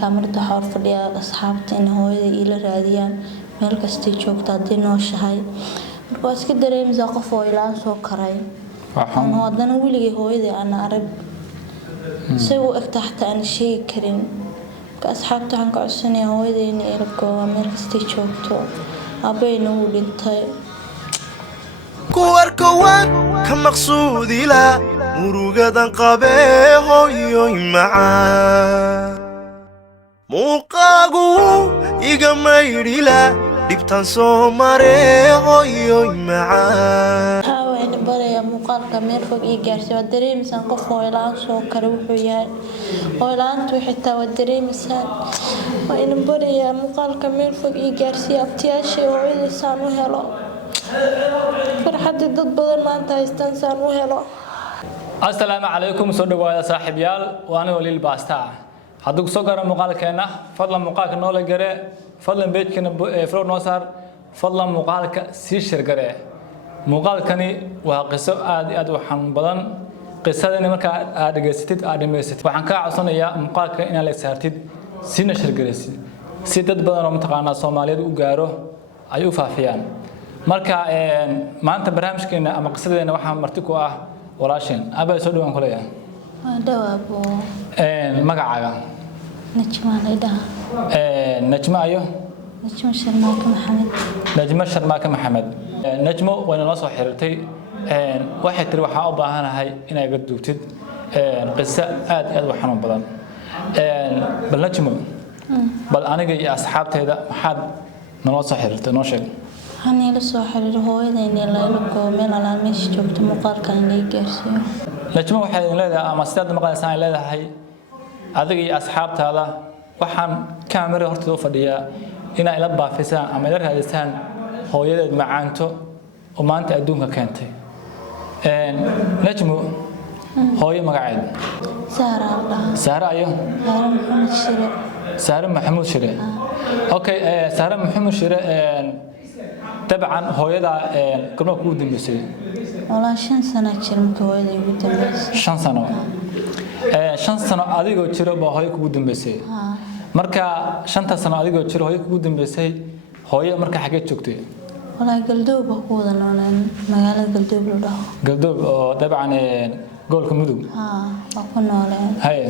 kaamirada xor fadhiya asxaabta in hooyada ila raadiyaan meel kasta joogta hadii nooshahay marka iska dareemisa qof oo ilaa soo karay waxaan wadana wiligay hooyada aan arag say u egtaxta aan sheegi karin ka asxaabta waxaan ka codsanayaa hooyada in ay rabto meel kasta joogto abayna uu dhintay kuwarkawan ka maqsuudila murugadan qabee hooyoy macaan muuqaagu iga maydhila dhibtan soo maree hooyoy macaan waxaan barayaa muuqaalka meel fog ii gaarsiiyo dareemisan qof oo ilaa soo kara wuxuu yahay oo ilaantu xitaa waa dareemisan waxaan barayaa muuqaalka meel fog ii gaarsiiyo abtiyaashii hooyada saan u helo farxadii dad badan maanta haystaan saan u helo assalaamu calaykum soo dhawaada saaxiibayaal waan waliil baasta hadduu soo gaaro muuqaalkeena fadlan muuqaalka noo la gare fadlan page-kana follow noo saar fadlan muuqaalka sii share gare muuqaalkani waa qiso aad iyo aad u xanuun badan qisadani marka aad dhageysatid aad dhameysatid waxaan ka codsanayaa muuqaalka inaad la saartid sina share gareysid si dad badan oo mutaqaana Soomaaliyeed u gaaro ay u faafiyaan marka maanta barnaamijkeena ama qisadeena waxa marti ku ah walaasheen abay soo dhawaan kulaya dhawaabo magacaaga najma leedaha najma ayo najma sharmaaka maxamed najma sharmaaka maxamed najmo wayna la soo xiriirtay waxay tiri waxa u baahanahay inay ga duubtid qiso aad iyo aad u xanuun badan bal najmo bal aniga iyo asxaabteeda maxaad nala soo xiriirtay noo sheeg waxaan ila soo xiriir hooyadayna la ilko meel ala meesha joogto muuqaalka in la gaarsiiyo najmo waxay leedahay ama sidaad maqlaysan ay leedahay adiga iyo asxaabtaada waxaan kaamira horta u fadhiyaa in ay la baafisaan ama la raadisaan hooyadeed macaanto oo maanta adduunka keentay najmo hooyo magaceed Sara ayo Maxamed Shire Sara Maxamed Shire okay Sara Maxamed Shire طبعا هويدا كنا كود دمسي والله 5 سنة جرمت هويدا كود دمسي 5 سنة 5 سنة adigoo jiro baa hooyo kugu dambeysay marka 5 sano adigoo jiro hooyo kugu dambeysay hooyo marka xagee joogtay والله قلدوب ku wada noolaan magaalada قلدوب loo dhaho قلدوب oo dabcan goolka mudug waa ku noolaan hay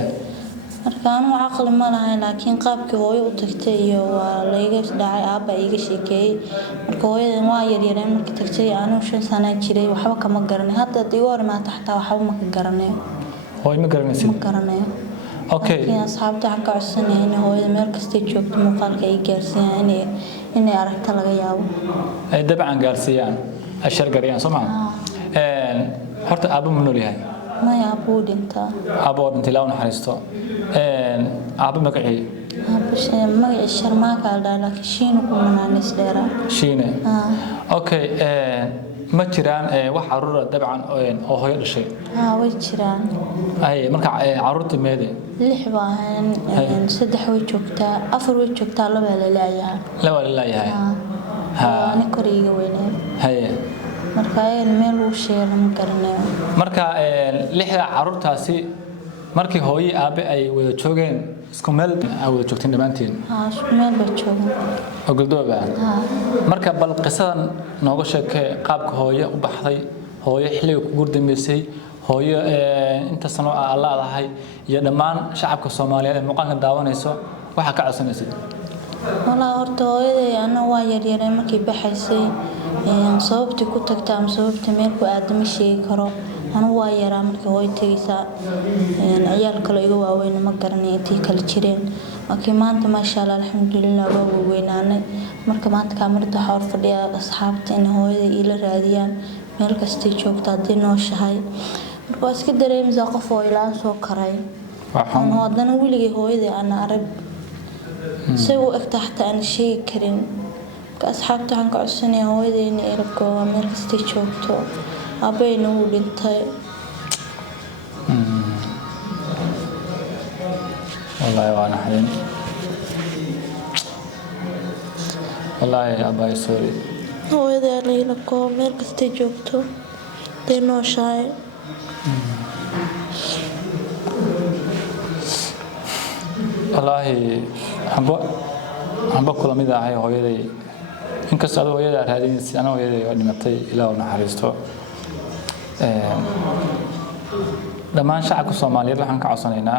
markaan aqal ma lahayn laakiin qaabkii hooyo u tagtay iyo waa la iga dhacay aaba iga sheekay marka hooyada waa yaryareen markii tagtay aanu 5 sano jiray waxba kama garanay hadda digo hor ma taxta waxba ma garanay hooyo ma garanaysid ma garanay okay in asxaabta aan ka codsanay in hooyada meel kasta joogto muuqaalka ay gaarsiiyaan in aragta laga yaabo ay dabcan gaarsiiyaan ashar gariyaan Soomaali horta aaba ma nool yahay ما يابو دينتا أبو دينتا لا نحرسته أبو مقعي بس مقعي الشرماك على لكن شينو كنا نسدرا شينه أوكي ما تيران وحرورة طبعا أو هي الشيء وجيران أي مركع عرورة ماذا لحباهن سدح وجوكتا أفر وجوكتا لا يا ها أنا كوريجا وينين هي marka ay meel uu sheelan karnaa marka lixda carruurtaasi markii hooyo aabe ay wada joogeen isku meel ay wada joogteen dhamaantiin isku meel ba joogan oo galdooba marka bal qisadan nooga sheekay qaabka hooyo u baxday hooyo xilliga ku gurdameysay hooyo inta sano Allah lahay iyo dhamaan shacabka Soomaaliyeed ee muuqaalka daawanayso waxa ka codsanaysid والله horta hooyaday ana waa yaryareen markii baxaysay sababtii ku tagtay ama sababta meel ku aadama sheegi karo ana waa yaraa markii hooyo tagaysa ciyaal kale iga waaweyn ma garanay intii kala jireen laakiin maanta ma sha Allah alxamdulillah waa weynaanay marka maanta kaamirada xor fadhiya asxaabta in hooyada ila raadiyaan meel kasta joogta hadii nooshahay marka iska dareemisa qof oo ilaa soo karay waxaan wadana wiligay hooyada aan arag say u egtaxta aan sheegi karin ka asxaabta waxaan ka codsanayaa hooyada in ay rabto meel kasta joogto abayna uu dhintay والله وانا حزين والله أباي سوري hooyada la ilko meel kasta joogto dee nooshahay والله حبا كل ميدا هاي هويدي إن كسر هويدا هذين أنا هويدي ودمتي إلى ونحرسته لما شعب الصومالي لحن كعصنينا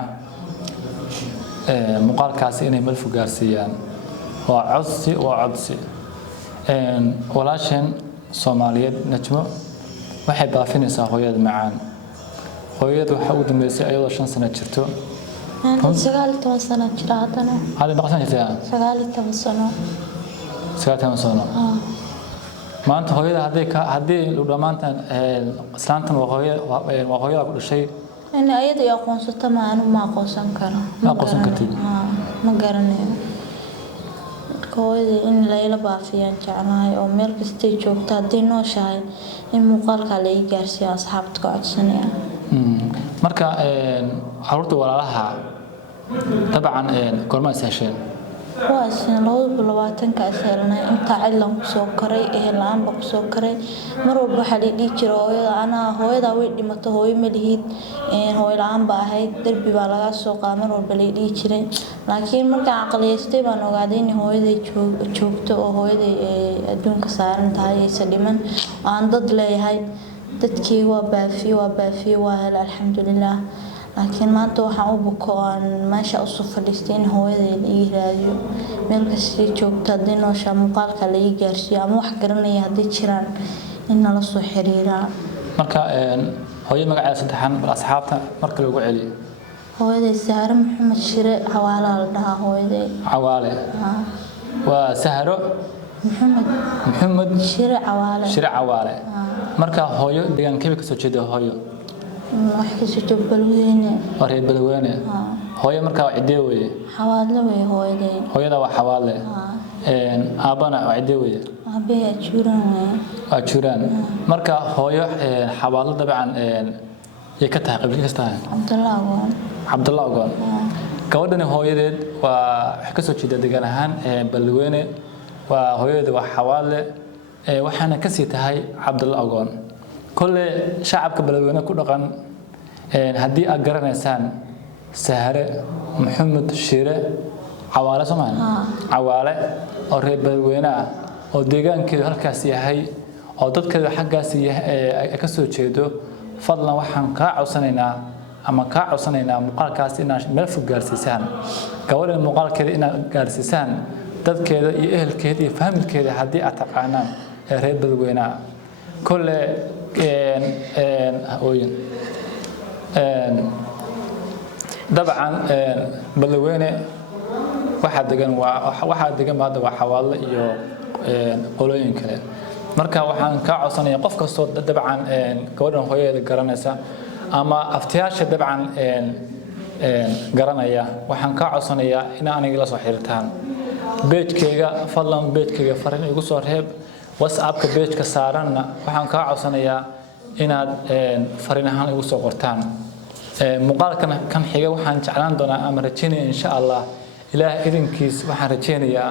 مقال كاسي إني ملفو جارسيان وعدسي ولاشن صوماليات نجمة waxay baafinaysaa hooyada macaan hooyadu waxa uu dambeysay ayadoo 5 sano jirto أنا 19 سنة جرا هذا hada baqsan jirtaa 19 سنة 19 sano maanta hooyada hadii lu dhamaantan islaantan waa hooyada ku dhashay أنا أيضا يقون ستما أنا ما قوسن كرا ما قوسن كتير ما قرني كويس إن ليلة بافيان جعناي أو ملك ستيجو تادي نوشاي إن مقالك على إيجارسي أصحابك عدسنيا marka xarunta walaalaha طبعا كلمه سهشين واسن لو بلواتن كاسلنا انت علم سو كري اهلان بق سو كري mar walba waxa la dhigi jiro ana hooyada way dhimato hooyo malihid hooylaan ba ahayd darbi baa laga soo qaamay mar walba la dhigi jiray laakiin marka aqliyeystay baan ogaaday in hooyaday joogto oo hooyaday adduunka saaran tahay ay saliman aan dad leeyahay dadkii waa baafiyo waa hel alxamdulillah laakiin maanta waxaan u bukoon meesha u soo fadhiistay hooyaday ii raadiyo meel kasta joogta hadii noosha muuqaalka la ii gaarsiyo ama wax garanaya hadii jiraan in la soo xiriira marka hooyo magaceeda saddexan bal asxaabta marka lagu celiyo hooyaday Sahro Maxamed Shire Cawaale la dhahaa hooyaday Cawaale waa Sahro Maxamed Shire Cawaale marka hooyo deegaankeeda ka soo jeedo hooyo wax ka soo jeedo balweyne wareey balweyne hooyo marka waa cidee weeye Xawaale way hooyaday hooyada waa Xawaale aabana waa cidee weeye aabaya Juuraan waa Juuraan marka hooyo Xawaale dabcan ay ka tahay qabiil kasta Cabdullah Ogon gabadhan hooyadeed waa wax ka soo jeeda deegaan ahaan balweyne waa hooyadeed waa Xawaale waxaana ka sii tahay Cabdullah Ogon كل شعب كبلوينا كل رقم هدي أجرنسان سهرة محمد شيرة عوالة سمان عوالة أو ربلوينا أو ديجان كده هالكاسية هاي أو ضد كده حاجة سية كسر شيء فضلا وحن كاع وصنينا أما كاع وصنينا مقال كاسينا ملف جالسيسان كور المقال كده إن جالسيسان ضد كده يأهل كده يفهم كده هدي أتقانا ربلوينا كل طبعا بلوينه waxa degan baad waa Xawaale iyo qolooyin kale marka waxaan ka codsanayaa qof kasto dabcan gabadhan hooyada garanaysa ama aftiyaasha dabcan garanaya waxaan ka codsanayaa in aniga la soo xiriirtaan page-kayga fadlan page-kayga fariin igu soo reeb WhatsApp ka page ka saaranna waxaan ka codsanayaa inaad fariin ahaan igu soo qortaan muuqaalkan kan xiga waxaan jeclaan doonaa ama rajaynaya insha Allah ilaahay idinkiis waxaan rajaynayaa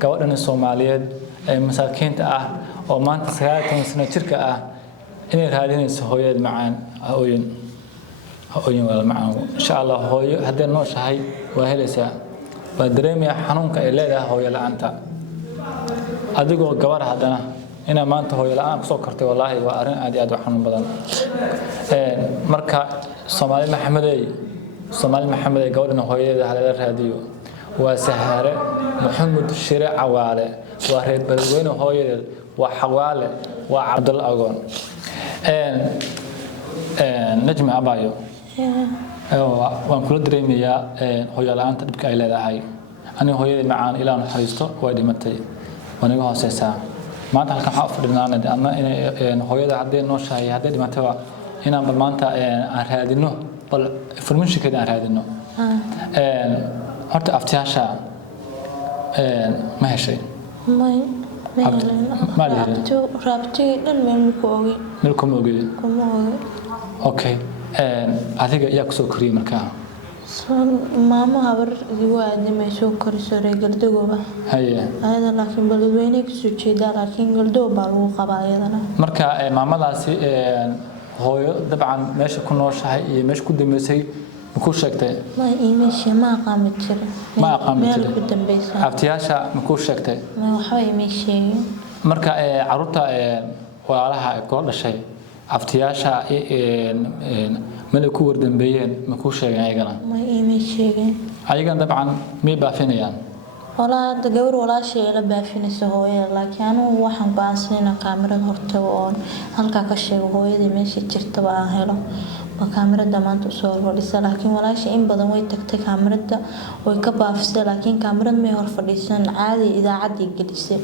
gabadhan Soomaaliyeed ee masaakiinta ah oo maanta 19 sano jirka ah inay raadinayso hooyada macaan hooyin wala macaan insha Allah hooyo hadii nooshahay waa helaysaa waa dareemaya xanuunka ay leedahay hooyo la'aanta adigoo gabar hadana ina maanta hooyo la'aan ku soo kartay wallahi waa arin aad iyo aad u xanuun badan marka Soomaali Maxamed gabadhan hooyada halada raadiyo waa Sahro Maxamed Shire Cawaale waa reer balweyne hooyadeed waa Xawaale waa Cabdullah Ogon najma abayo waan kula dareemayaa hooyo la'aanta dhibka ay leedahay ani hooyada macaan ilaa naxariisto way dhimatay waniga hooseysaa maanta halkan waxa fadhinaanad ama in hooyada hadii nooshahay hadii dhimatay inaan maanta aan raadino bal information-keeda aan raadino horta aftiyaasha ma heshay ما رابطي الملكوي ملكوي اوكي adiga yaa ku soo koriyay markaa maama habar diwaad ma soo koriso reegaldagoba haye ayada laakiin balweyne ku soo jeeda laakiin galdow baa lagu qabaa ayadana marka maamadaasi hooyo dabcan meesha ku nooshahay iyo meesha ku dambeysay makuu sheegtay ما إيميشي ما قامت جري ما قامت ميل جري. قدام بيسا abtiyaasha makuu sheegtay ما وحوي إيميشي marka caruurta walaalaha ay kula dhashay abtiyaasha meel ku wardambeeyeen makuu sheegeen ayagana ما إيميشي ayagana dabcan may baafinayaan ولا دقور ولا شيء لا بافين سهوية لكن أنا واحد بعصينا كاميرا هرتوون هلكا كشيء هوية دي ماشي تشرت بقى هلا وكاميرا دمان تصور ولسه لكن ولا شيء إن بدن ويتكتك كاميرا دا ويكبر في لكن كاميرا ما يعرف لسان عادي إذا عادي جلسة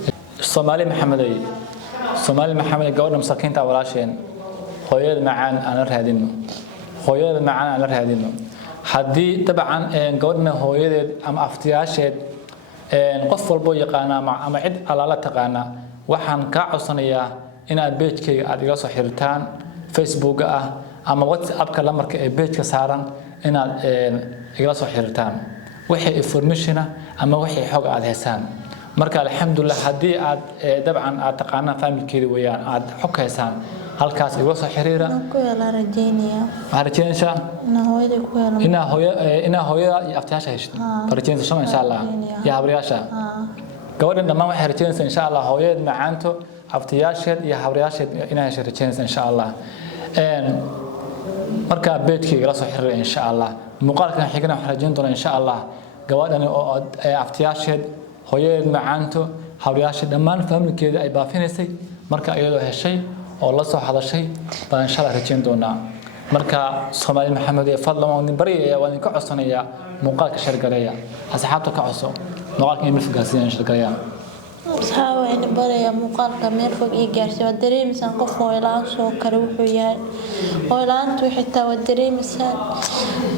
Soomaali Maxameday Soomaali Maxameday gabadha masaakiinta walaasheen hooyada macaan aan raadino hooyada macaan aan raadino hadii dabcan gabadhna hooyadeed ama aftiyaasheed qof walbo yaqaan ama cid alaala taqaana waxaan ka codsanayaa inaad page-kayga aad iga soo xiriirtaan Facebook ah ama WhatsApp-ka lambarka ee page-ka saaran inaad iga soo xiriirtaan wixii information ama wixii xog aad heesaan marka alxamdulillah hadii aad dabcan aad taqaanaan familkeeda weeyaan aad xog heesaan halkaas iga soo xiriira كويا لا رجينيا harjeensha أنا هويدي كويا ina hooyada iyo aftaasha heshto harjeensha shama insha Allah ya habriyaasha gabadhan dhamaan waxay harjeensha insha Allah hooyada macaanto aftayaasheed iyo habriyaasheed inay hesho harjeensha insha Allah marka beedkii la soo xiriir insha Allah muuqaalkan xigana waxaan rajayn doonaa insha Allah gabadhan oo aftayaasheed hooyada macaanto habriyaasheed dhamaan familkeeda ay baafinaysay marka iyadoo heshay oo la soo hadashay baan insha Allah rajayn doonaa marka Soomaali Maxamed ee fadlan waan bariyaa waan ka codsanayaa muuqaalka shargareeya asxaabta ka codso muuqaalka in figaasiin shargareeya أصحابي إن بريا مقال كمير فوق إيجارسي ودري مثلا قف ويلان سو كروحو ياي ويلان تو حتى ودري مثلا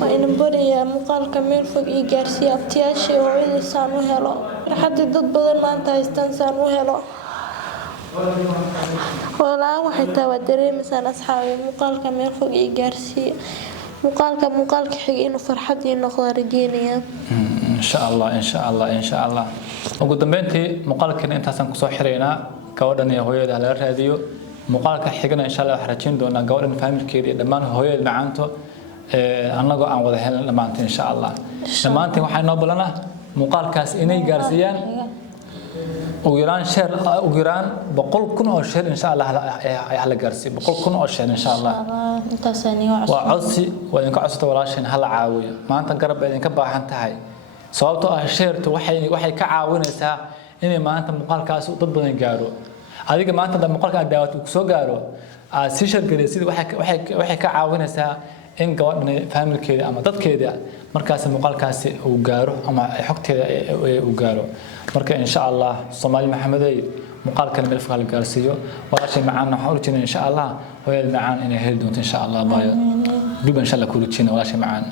وإن بريا مقال كمير فوق إيجارسي أبتياشي وإذا سانو هلو حد ضد بدل ما أنت هستان سانو هلو ولا وحتى ودري مثلا أصحابي مقال كمير فوق إيجارسي مقالك حقين وفرحتي نقدر رجينيا إن شاء الله إن شاء الله إن شاء الله ugu dambeyntii muuqaalkan intaasaan ku soo xireynaa gabadhan iyo hooyada la raadiyo muuqaalka xigana insha Allah waxaan rajayn doonaa gabadhan familkeeda iyo dhammaan hooyada macaanto anagoo aan wada helin dhamaantii insha Allah dhamaantii waxay noo balanaa muuqaalkaas inay gaarsiiyaan ugu yaraan 100,000 oo share insha Allah ay la gaarsiiyo 100,000 oo share insha Allah waa codsi waa idinka codsata walaasheen hal caawiyo maanta garab idinka baahan tahay sababtoo ah sheertu waxay ka caawinaysaa inay maanta muuqaalkaas dad badan gaaro adiga maanta muuqaalka daawad ku soo gaaro si shargareesid waxay ka caawinaysaa in gabadhan familkeeda ama dadkeeda markaas muuqaalkaasi uu gaaro ama xogteeda uu gaaro marka insha Allah Soomaali Maxameday muuqaalkan meel faqal gaarsiiyo walaashay macaan waxa urjina insha Allah hooyada macaan inay heli doonto insha Allah baayo dib insha Allah ku urjina walaashay macaan